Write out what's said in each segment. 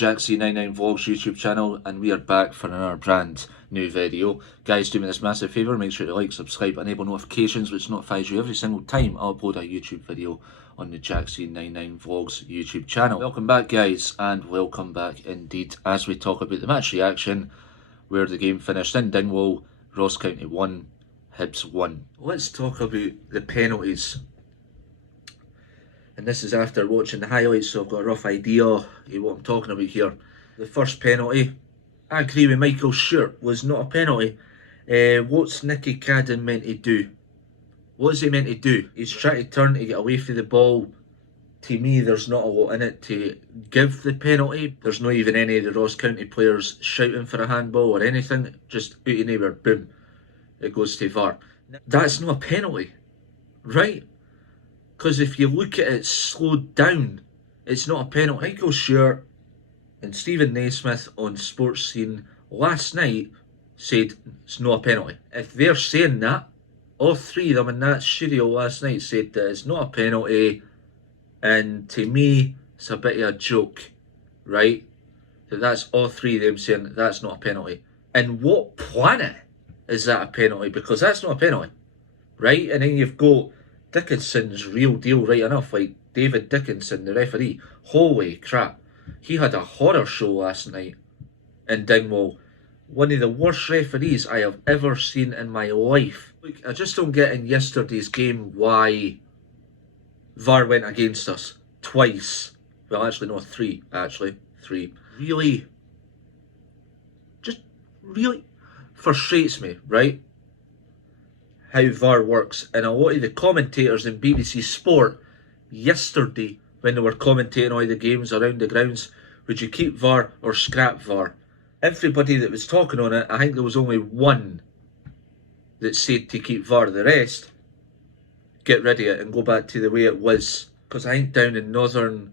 DICKINSON'S YouTube channel, and we are back for another brand new video. Guys, do me this massive favour, make sure to like, subscribe, enable notifications, which notifies you every single time I upload a YouTube video on the DICKINSON'S YouTube channel. Welcome back, guys, and welcome back indeed as we talk about the match reaction where the game finished in Dingwall. Ross County 1, Hibs 1. Let's talk about the penalties. And this is after watching the highlights, so I've got a rough idea of what I'm talking about here. The first penalty, I agree with Michael Stewart, was not a penalty. What's Nicky Cadden meant to do? What is he meant to do? He's trying to turn to get away from the ball. To me, there's not a lot in it to give the penalty. There's not even any of the Ross County players shouting for a handball or anything. Just out of nowhere, boom, it goes to VAR. That's not a penalty, right? Because if you look at it slowed down, it's not a penalty. Michael Stewart and Stephen Naismith on Sports Scene last night said it's not a penalty. If they're saying that, all three of them in that studio last night said that it's not a penalty, and to me, it's a bit of a joke, right? That's all three of them saying that's not a penalty. And what planet is that a penalty? Because that's not a penalty, right? And then you've got Dickinson's real deal, right enough, like David Dickinson, the referee. Holy crap, he had a horror show last night in Dingwall. One of the worst referees I have ever seen in my life. Look, I just don't get in yesterday's game why VAR went against us twice. Well, actually, no, three. Really, just really frustrates me, right? How VAR works. And a lot of the commentators in BBC Sport yesterday, when they were commentating all the games around the grounds, would you keep VAR or scrap VAR? Everybody that was talking on it, I think there was only one that said to keep VAR. The rest, get rid of it and go back to the way it was. Because I think down in Northern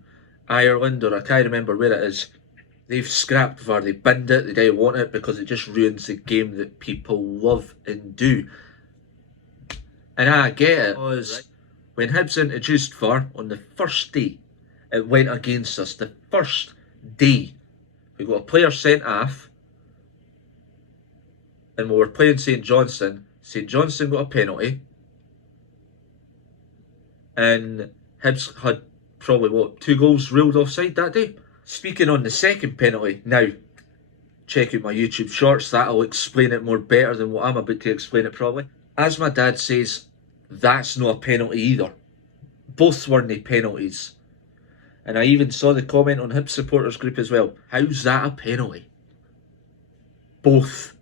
Ireland, or I can't remember where it is, they've scrapped VAR. They binned it, they don't want it because it just ruins the game that people love and do. And I get it, because when Hibs introduced VAR on the first day, it went against us. The first day, we got a player sent off, and we were playing St Johnstone. St Johnstone got a penalty, and Hibs had probably, what, 2 goals ruled offside that day? Speaking on the second penalty, now, check out my YouTube shorts, that'll explain it more better than what I'm about to explain it probably. As my dad says, that's not a penalty either. Both weren't penalties. And I even saw the comment on Hibs supporters group as well. How's that a penalty? Both.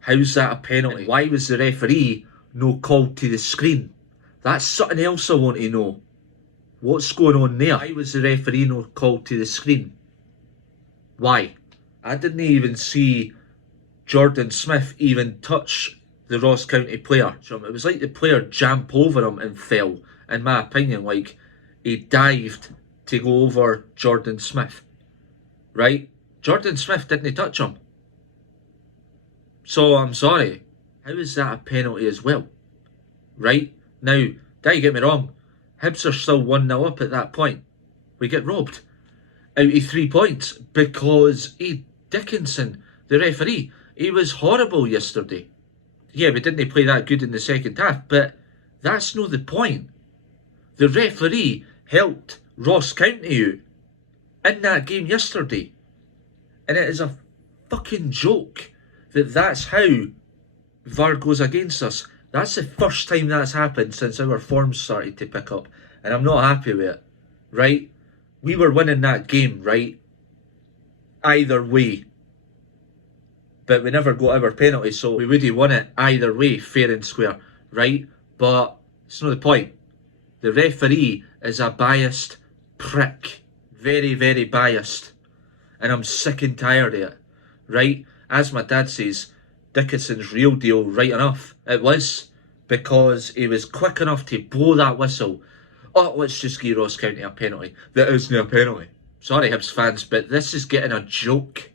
How's that a penalty? And why was the referee no called to the screen? That's something else I want to know. What's going on there? Why was the referee no called to the screen? Why? I didn't even see Jordan Smith even touch the Ross County player. It was like the player jumped over him and fell, in my opinion. Like, he dived to go over Jordan Smith, right? Jordan Smith didn't touch him. So I'm sorry, how is that a penalty as well? Right? Now, don't get me wrong, Hibs are still 1-0 up at that point. We get robbed out of 3 points because Dickinson, the referee, he was horrible yesterday. Yeah, we didn't play that good in the second half, but that's not the point. The referee helped Ross County out in that game yesterday. And it is a fucking joke that that's how VAR goes against us. That's the first time that's happened since our form started to pick up. And I'm not happy with it, right? We were winning that game, right? Either way. But we never got our penalty, so we would have won it either way, fair and square, right? But it's not the point. The referee is a biased prick. Very, very biased. And I'm sick and tired of it, right? As my dad says, Dickinson's real deal, right enough. It was, because he was quick enough to blow that whistle. Oh, let's just give Ross County a penalty. That isn't a penalty. Sorry, Hibs fans, but this is getting a joke,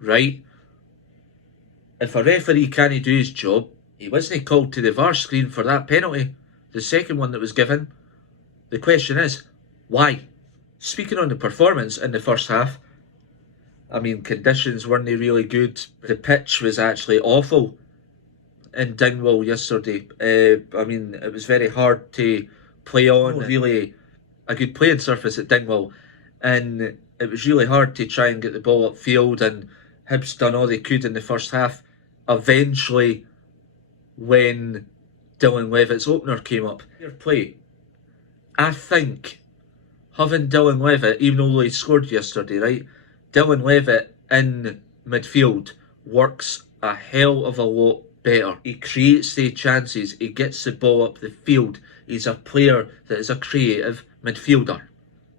right? If a referee can't do his job, he wasn't called to the VAR screen for that penalty, the second one that was given. The question is, why? Speaking on the performance in the first half, I mean, conditions weren't really good. The pitch was actually awful in Dingwall yesterday. I mean, it was very hard to play on. Not really a good playing surface at Dingwall, and it was really hard to try and get the ball upfield, and Hibs done all they could in the first half. Eventually, when Dylan Levitt's opener came up, fair play. I think having Dylan Levitt, even though he scored yesterday, right? Dylan Levitt in midfield works a hell of a lot better. He creates the chances, he gets the ball up the field. He's a player that is a creative midfielder,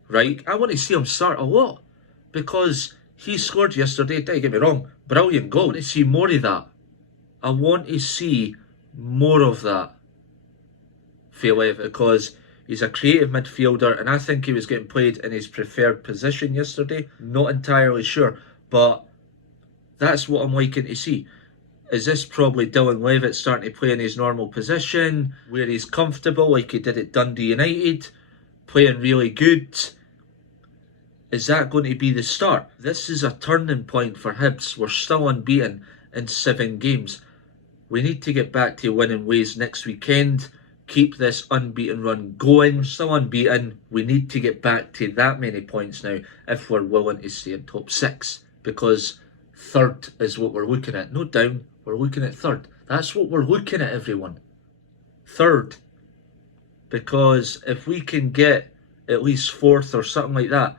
right? I want to see him start a lot because he scored yesterday, don't get me wrong, brilliant goal. I want to see more of that. I want to see more of that for Levitt because he's a creative midfielder, and I think he was getting played in his preferred position yesterday. Not entirely sure, but that's what I'm liking to see. Is this probably Dylan Levitt starting to play in his normal position, where he's comfortable like he did at Dundee United, playing really good? Is that going to be the start? This is a turning point for Hibs. We're still unbeaten in 7 games. We need to get back to winning ways next weekend. Keep this unbeaten run going. We're still unbeaten. We need to get back to that many points now if we're willing to stay in top 6. Because 3rd is what we're looking at. No down, we're looking at 3rd. That's what we're looking at, everyone. 3rd. Because if we can get at least 4th or something like that,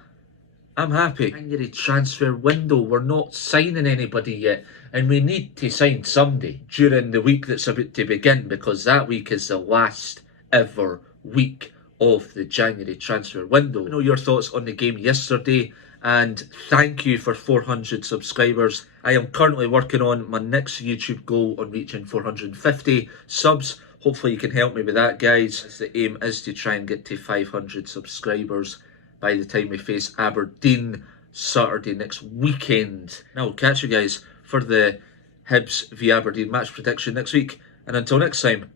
I'm happy. January transfer window, we're not signing anybody yet. And we need to sign somebody during the week that's about to begin, because that week is the last ever week of the January transfer window. I know your thoughts on the game yesterday, and thank you for 400 subscribers. I am currently working on my next YouTube goal on reaching 450 subs. Hopefully you can help me with that, guys. The aim is to try and get to 500 subscribers by the time we face Aberdeen Saturday next weekend. Now, I'll catch you guys for the Hibs v Aberdeen match prediction next week. And until next time,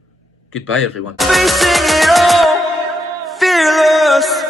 goodbye, everyone. Facing it all, fearless.